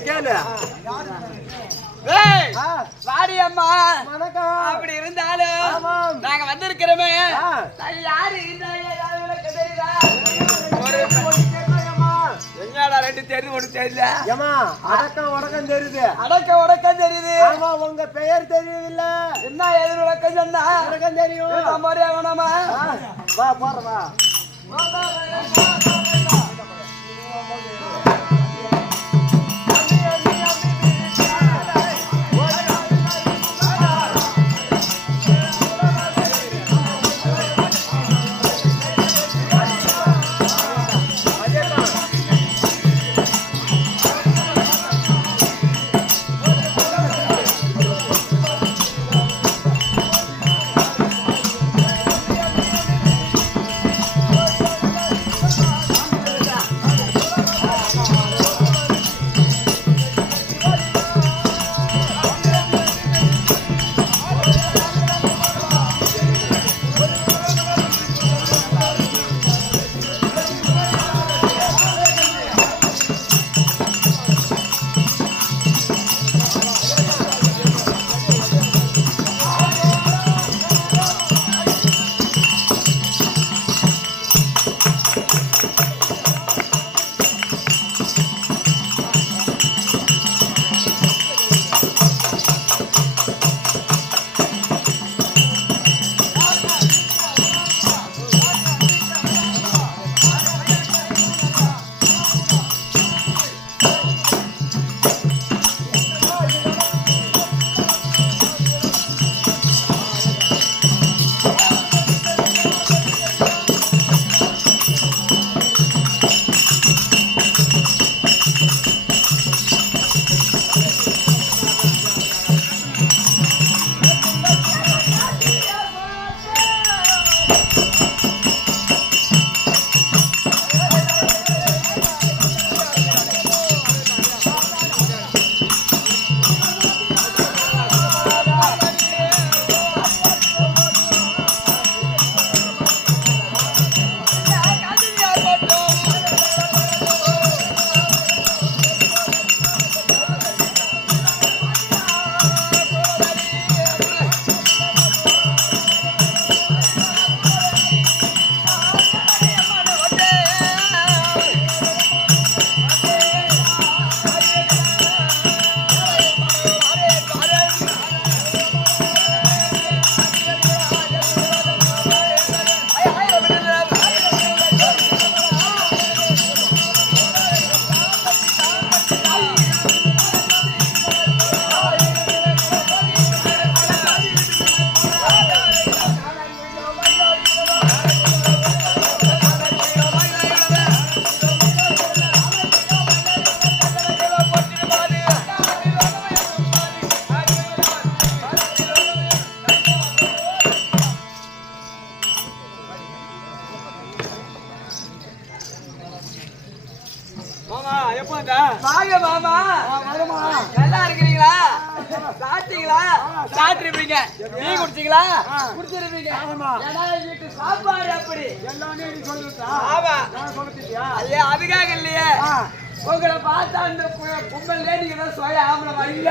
நம்ம கேளு. வாடி அம்மா வணக்கம். அப்படி இருந்தாலும். நாங்க வந்திருக்கிறோமே. யாரு? என்னடா ரெண்டு தெரியுது ஒண்ணு தெரியல ஏம்மா, அடக்கம் உடக்கம் தெரியுது. அடக்க உடக்கம் தெரியுது. ஆமா உங்க பெயர் தெரியுதுல்ல என்ன எது விளக்கம் சொன்னா? உடக்கம் தெரியும். ஆ, வா போற ஐயா அதுக்காக இல்லையே. உங்களை பார்த்தா அந்த கு- கும்பல் லேடிங்க தான் சொல்ல ஆம்பளை மாதிரி இல்ல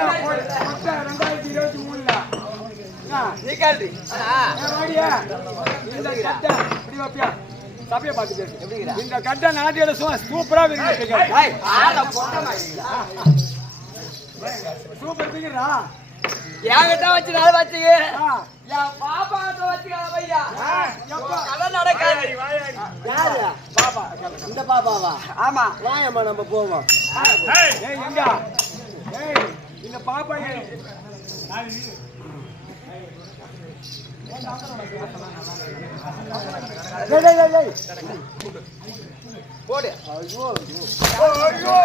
ரெண்டாயிரத்தி இருபத்தி மூணுல? இந்த கட்டை நாட்டியோட சூப்பரா? சூப்பர் பிடிக்கிறா? என்கிட்ட வச்சு நல்லா வச்சுக்க. என் பாப்பாட்ட வச்சுக்காத பையா. ஆ, எப்பா? கதை நடக்காது. யாரு? பாப்பா. இந்த பாப்பாவா? ஆமா. வாயம்மா நம்ம போவோம். இந்த. பாப்பா. போடு. ஐயோ, ஐயோ.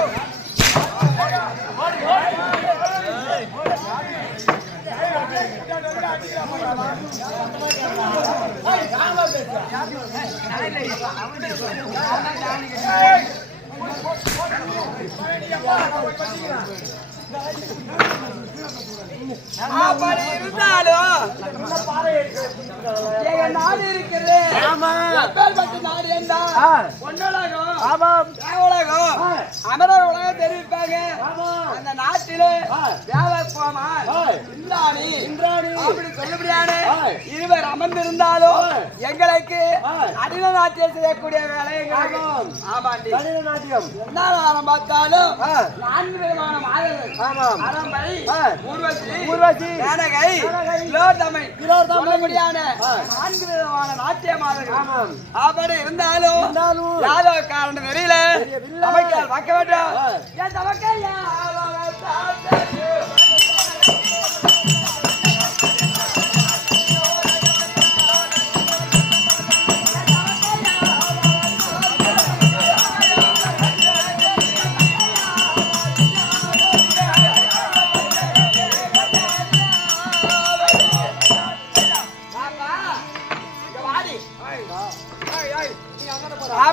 அப்படி இருந்தாலும் எங்க நாடு இருக்கிறது ஆமா. நாடு என்றா ஆ. ஆமாம் தேவலகம் அமரர் உலகம் தெரிவிப்பாங்க ஆமா. அந்த நாட்டிலே ஆ. இந்திராணி இந்திராணி. அப்படி சொல்லப்படியான ஆ. இருவர் அமர்ந்திருந்தாலும். எங்களுக்கு. அடில நாட்டில் செய்யக்கூடிய வேலை நாட்டியம் என்ன நேரம் பார்த்தாலும். நான்கு விதமான மாதங்கள் ஆமாம் அரம்பை. ஊர்வசி ஊர்வசி, மேனகை. நான்கு விதமான நாட்டிய மாதங்கள் ஆமாம் அப்படி இருந்தாலும் இருந்தாலும் யாதவ காரணம் தெரியல. தமக்கால் பார்க்க வேண்டும்.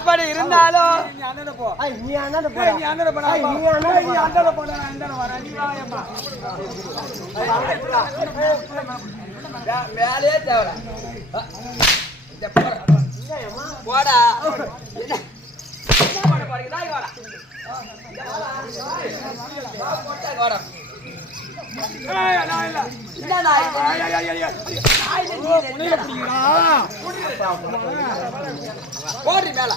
அப்படி இருந்தாலும். நீ அண்ணனை போ நீ ஏய், போடா. நீ அண்ணனை போடா. நீ நீ போடா. அண்ணனை போடா நான் அண்ணனை வரேன் நீ வாயம்மா மேலே தேவை போடா. என்ன என்ன பண்ண போறீங்க தான் வாடா. இங்க வாடா. மேல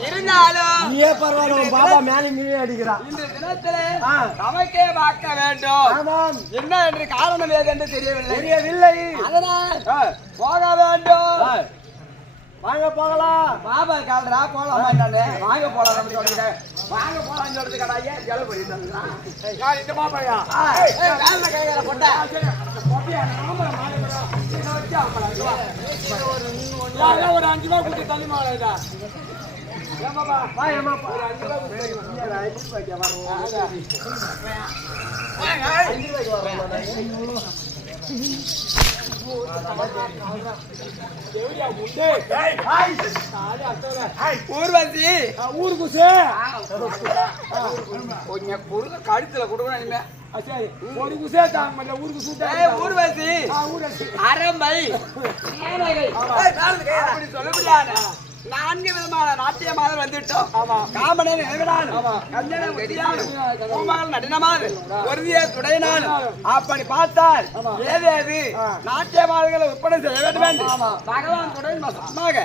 இருந்தாலும் நீயே பரவாயில்ல பாபா மேலே அடிக்கிறான் இந்த தினத்திலே. நமக்கே பார்க்க வேண்டும். ஆமாம். என்ன என்று காரணம் ஏதென்று தெரியவில்லை. தெரியவில்லை. அதனால் போக வேண்டும். வாங்க போகலாம். பாபா கால்றா போலாமா நானு வாங்க போலாம் அப்படி சொல்லிட்டு. வாங்க போலாம் சொல்றது கடா ஏன் ஜல யார் இந்த கைகளை போட்டா யாரா ஒரு அஞ்சு ரூபா கொடுத்து தள்ளி மாடா வா ஏமா போ. ஊர்வசி. ஊருக்கு கொஞ்சம் குறுக்க கழுத்துல கொடுக்கணும் இனிமே. ஊர்வசி. மேனகை. அப்படி சொல்ல முடியாது நான்கு விதமான நாட்டிய மாதிரி வந்துட்டோம் காமனே நினைவினால் கஞ்சனை வெடியால் கோமகள் நடினமால் ஒருதிய துடையினால் அப்படி பார்த்தால் ஏது ஏது நாட்டிய மாதிரிகளை விற்பனை செய்ய வேண்டும் என்று. பகவான் துணை மசமாக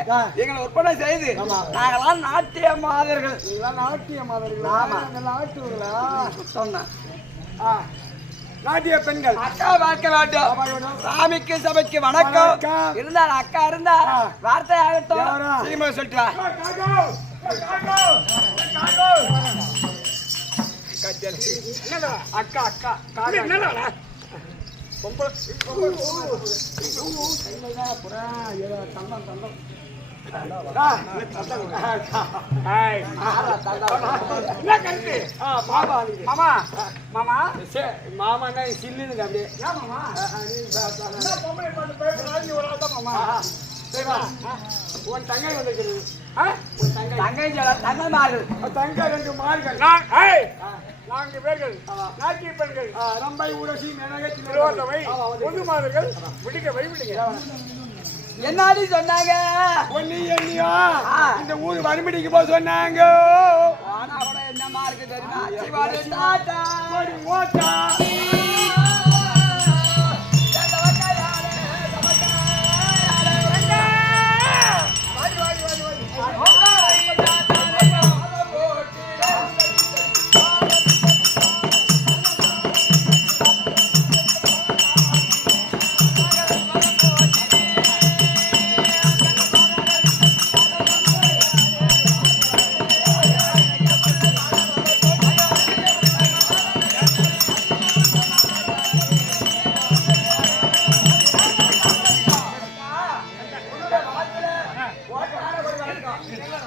எங்களை விற்பனை செய்து நாங்களாம் நாட்டிய மாதிரிகள் நாட்டிய மாதிரிங்களா ஆமா. நாட்டுங்களா சொன்னேன். ஆ, நாட்டிய பெண்கள். அக்கா பார்க்க வேண்டும். சாமிக்கு சபைக்கு வணக்கம். இருந்தால் அக்கா இருந்தா வார்த்தை ஆகட்டும்? சீக்கிரமா சொல்லிட்டு அக்கா அக்கா காக்கா. என்னடா? மாமா மாமா மாமா சில்லுன்னு அப்படியே மாமா சரிவா உன் தங்கை வந்திருக்கிறது ஆ? உன் தங்கை தங்கை சொல்ல தங்கை தங்க ரெண்டு மார்கள் நான்கு பேர்கள் நாட்டிய பெண்கள் ரம்பை ஊரசி மெனகை திருவோட்டமை பொது மாதர்கள் முடிக்க வைவிடுங்க என்னாடி சொன்னாங்க? பொன்னி எண்ணியா. இந்த ஊர் வறுமடிக்கு போக சொன்னாங்க. என்னமா இருக்கு தெரியுமா? Yeah.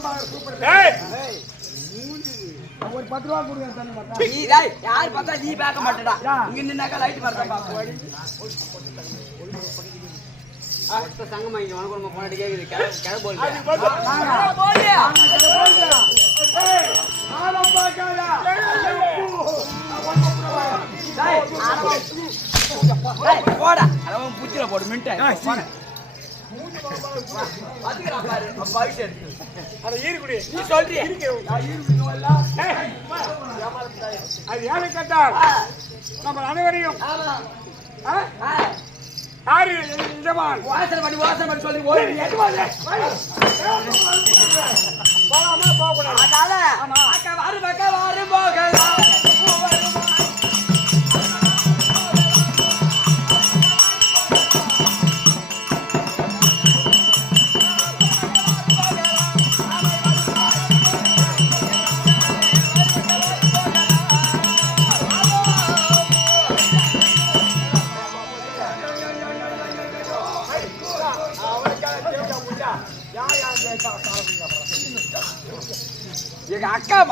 Speaker தான் பார்க்க சூப்பர். ஏய், நீ டேய், யார் பார்த்தா நீ பார்க்க மாட்டடா இங்க நின்னாக்கா லைட் அடுத்த சங்கம் இங்க உனக்கு ஒரு கேக்குது கிளம்ப போல் பார்க்காத. பூச்சில போடு மின்ட்ட ஈர்க்குடி. அது ஏன்னு கேட்டால் நம்ம அனைவரையும் ஆமா யாரு எஜமான் வாசனை பண்ணி வாசனை பண்ணி சொல்லி ஓடி போகாம போகக்கூடாது அதனால அக்கா வரும் அக்கா போகலாம்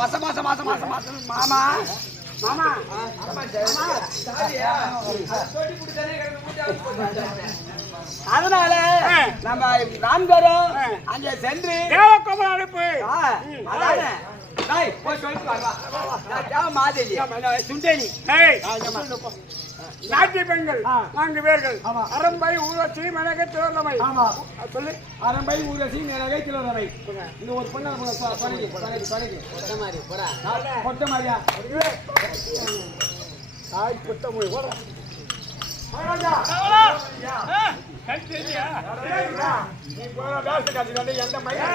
எங்க அக்கா மாச மாசம் மாசம் மாசம் மாசம். மாமா. மாமா. அதனால நம்ம நான்கரும் அங்க சென்று தேவக்கோமல். டேய், போய் சொல்லிட்டு மாதேவி. சுண்டேலி. நாட்டிய பெண்கள் நான்கு பேர்கள். அரம்பை ஊராட்சி மிளக திருவண்ணமை சொல்லு. அரம்பை ஊரசி மிளகை கிலோதரை இந்த ஒரு பொண்ணு மாதிரி கொட்ட மாதிரியா தாய் குத்த மொழி போட. நீ போன வேலை காட்சி எந்த மையம்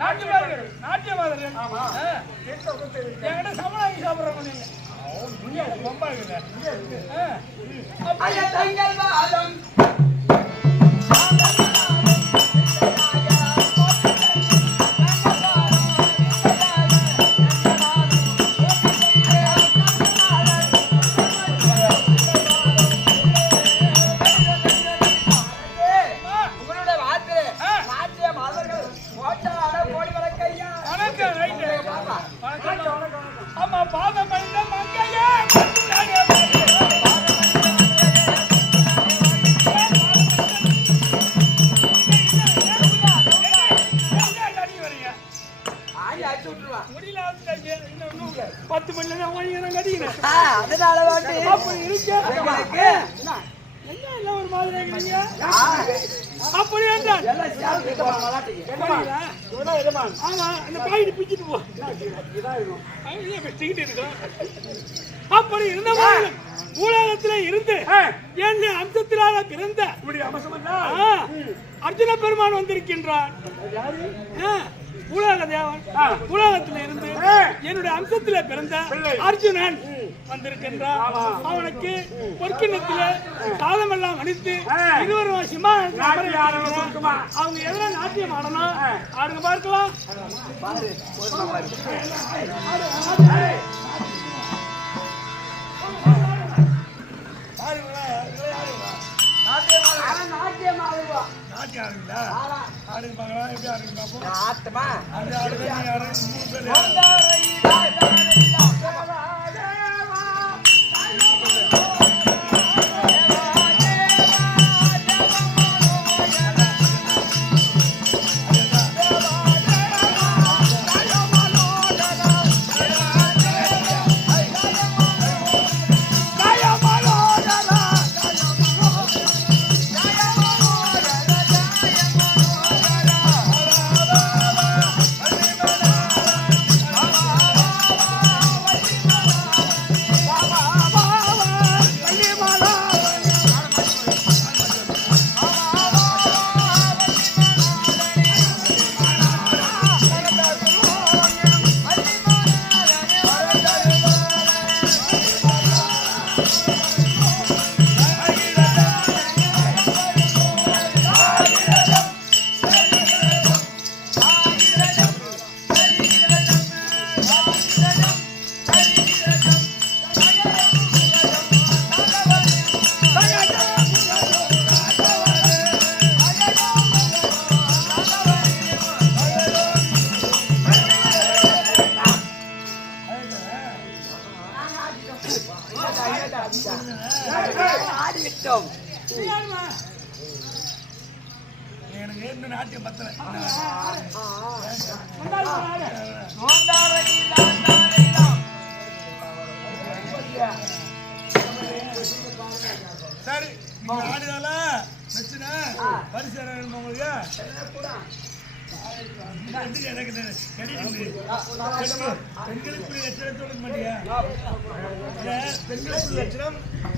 நாட்டியமாதர்கள் ஆமா. என்கிட்ட சம்பளம் வாங்கி சாப்பிடுறவங்க நீங்க. ரொம்ப இருக்குது பத்து மணில நான் கட்டிக்கிறேன். அதனால வந்து அப்படி இருக்கு எங்களுக்கு என்ன? எல்லாம் ஒரு மாதிரி இருக்கிறீங்க அப்படி என்றால் ஆமா அந்த பாயிட்டு பிச்சுட்டு போ. வெட்டிக்கிட்டு இருக்கோம். அப்படி இருந்த போதிலும் பூலோகத்திலே இருந்து என் அம்சத்திலான பிறந்த அர்ஜுன பெருமான் வந்திருக்கின்றான் தேவன் பூலோகத்தில் இருந்து என்னுடைய அம்சத்திலே பிறந்த அர்ஜுனன் வந்திருக்கின்றான் அவனுக்கு பொற்கிண்ணத்திலே சாதம் எல்லாம் அணித்து இருவரும் சிம்மா அவங்க எதிர நாட்டியம் ஆடணும் ஆடுங்க பார்க்கலாம். நாட்டியமாக ஆத்தமா ஆடிவிட்டோம்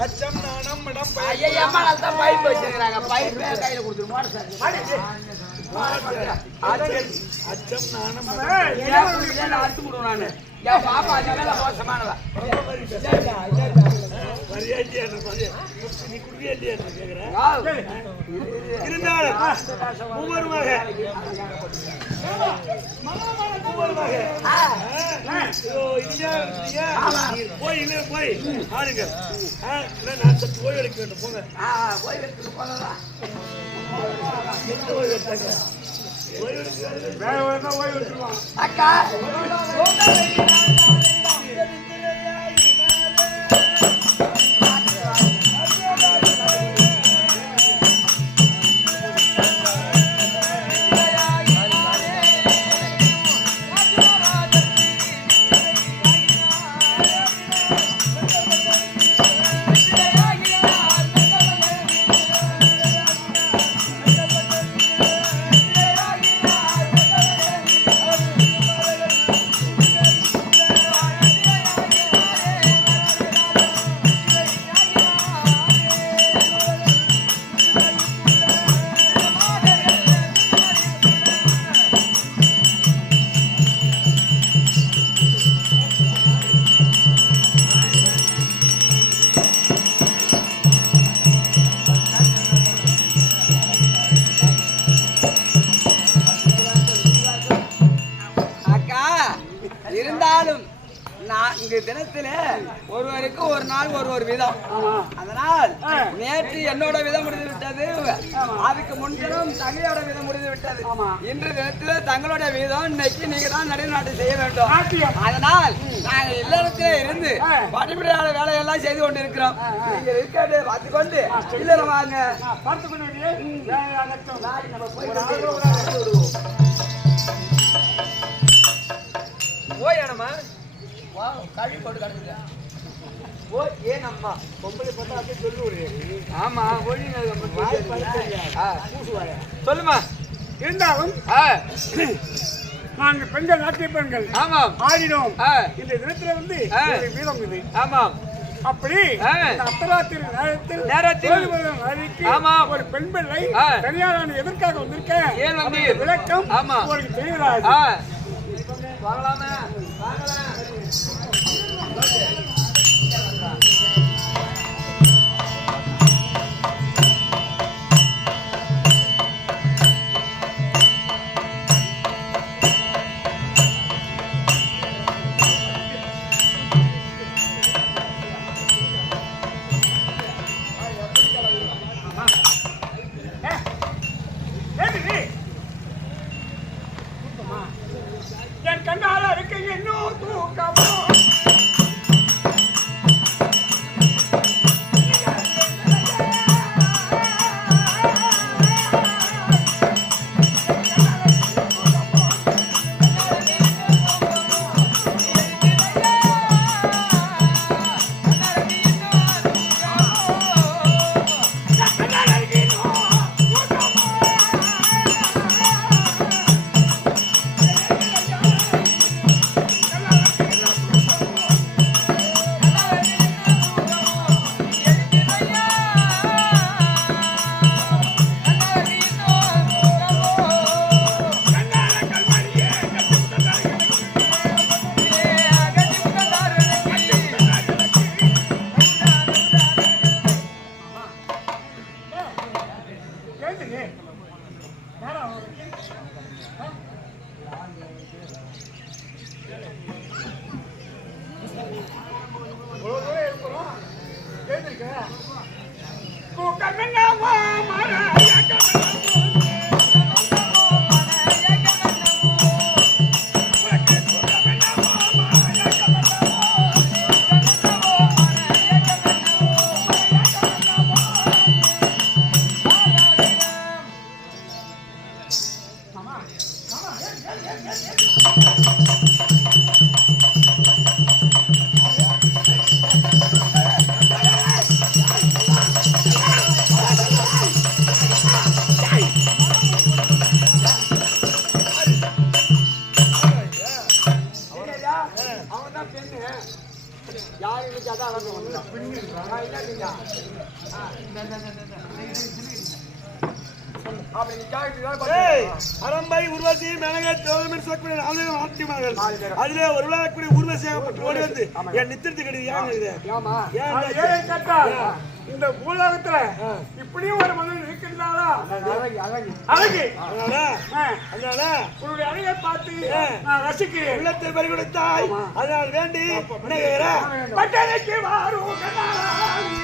அச்சம் நாணம் மடம் ஐயா தான் பைப் கையில சைக்கிள் அச்சம் நாணம் அறுத்து விடுவோம் நானு என் பாப்பா அது மேல. இருந்தாலும் போய் இல்ல போய் ஆடுங்க ஆ, இல்ல நான் போய் ஓய்வு எடுக்க வேண்டும் போங்க ஆ, போய் எடுத்துட்டு போகலாம். போய் எடுத்தாங்க போய் எடுக்க வேற வேணா போய் எடுத்துருவான் அக்கா அதனால். நேற்று என்னோட விதம் முடிந்து விட்டது அதுக்கு முன்தினம் தங்கையோட விதம் முடிந்து விட்டது. இன்று தினத்துல தங்களுடைய விதம் இன்னைக்கு நீங்க தான் நடுநாட்டு செய்ய வேண்டும் அதனால் நாங்க இல்லறத்திலே இருந்து. படிப்படியான வேலையெல்லாம் செய்து கொண்டிருக்கிறோம் நீங்க இருக்கிறதை பார்த்து கொண்டு இல்லறம் வாங்க பார்த்து கொண்டு கொண்டு. போய் என்னம்மா வா கழுவி போட்டு கிடக்குது ஓ ஏன் அம்மா பொம்பளை பார்த்தா அப்படியே சொல்லுவாரு ஆமா சொல்லுமா இருந்தாலும் நாங்கள் பெண்கள் நாட்டிய பெண்கள் ஆமாம். ஆடினோம். இந்த தினத்துல வந்து வீரம் இது. ஆமாம். அப்படி அர்த்தராத்திரி நேரத்தில் நேரத்தில் ஆமாம். ஒரு பெண் பிள்ளை ஆ. தனியாரான எதற்காக வந்திருக்க? ஏன்? அதற்கு விளக்கம் ஆமா. உங்களுக்கு வாங்கலாமே வாங்கலாம். உள்ளத்தை பறிகொடுத்தாய். அதனால் வேண்டி வாரும் கண்ணாடி.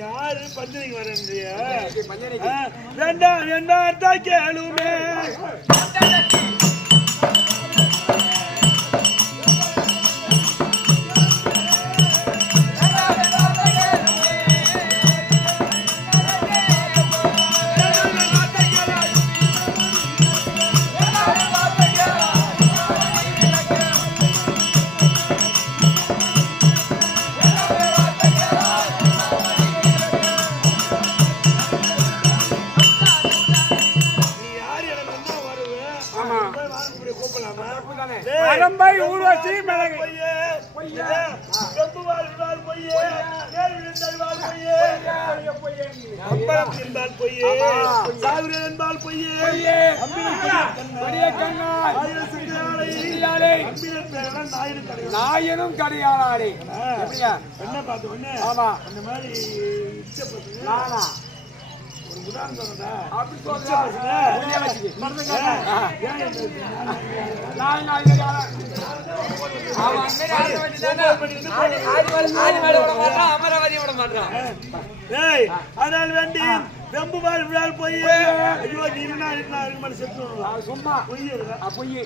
யாரு பஞ்சனைக்கு வரேன்றியா? வேண்டாம் தான் கேளுமே. கண்ணாய் ஆயிரம் சிங்காலை சிறியாளே, அம்பிகள் பேரெல்லாம் நாயிரம் கிடையாது நாயனும் கடையாளே என்ன பார்த்த ஆமா. அந்த மாதிரி அமராவதி விட மாட்டான் ஏய் அதனால் வேண்டி வெம்பு வாழ் பொய்யே ஐயோ நீ என்ன இருக்கா செத்து சும்மா பொய்யே பொய்யே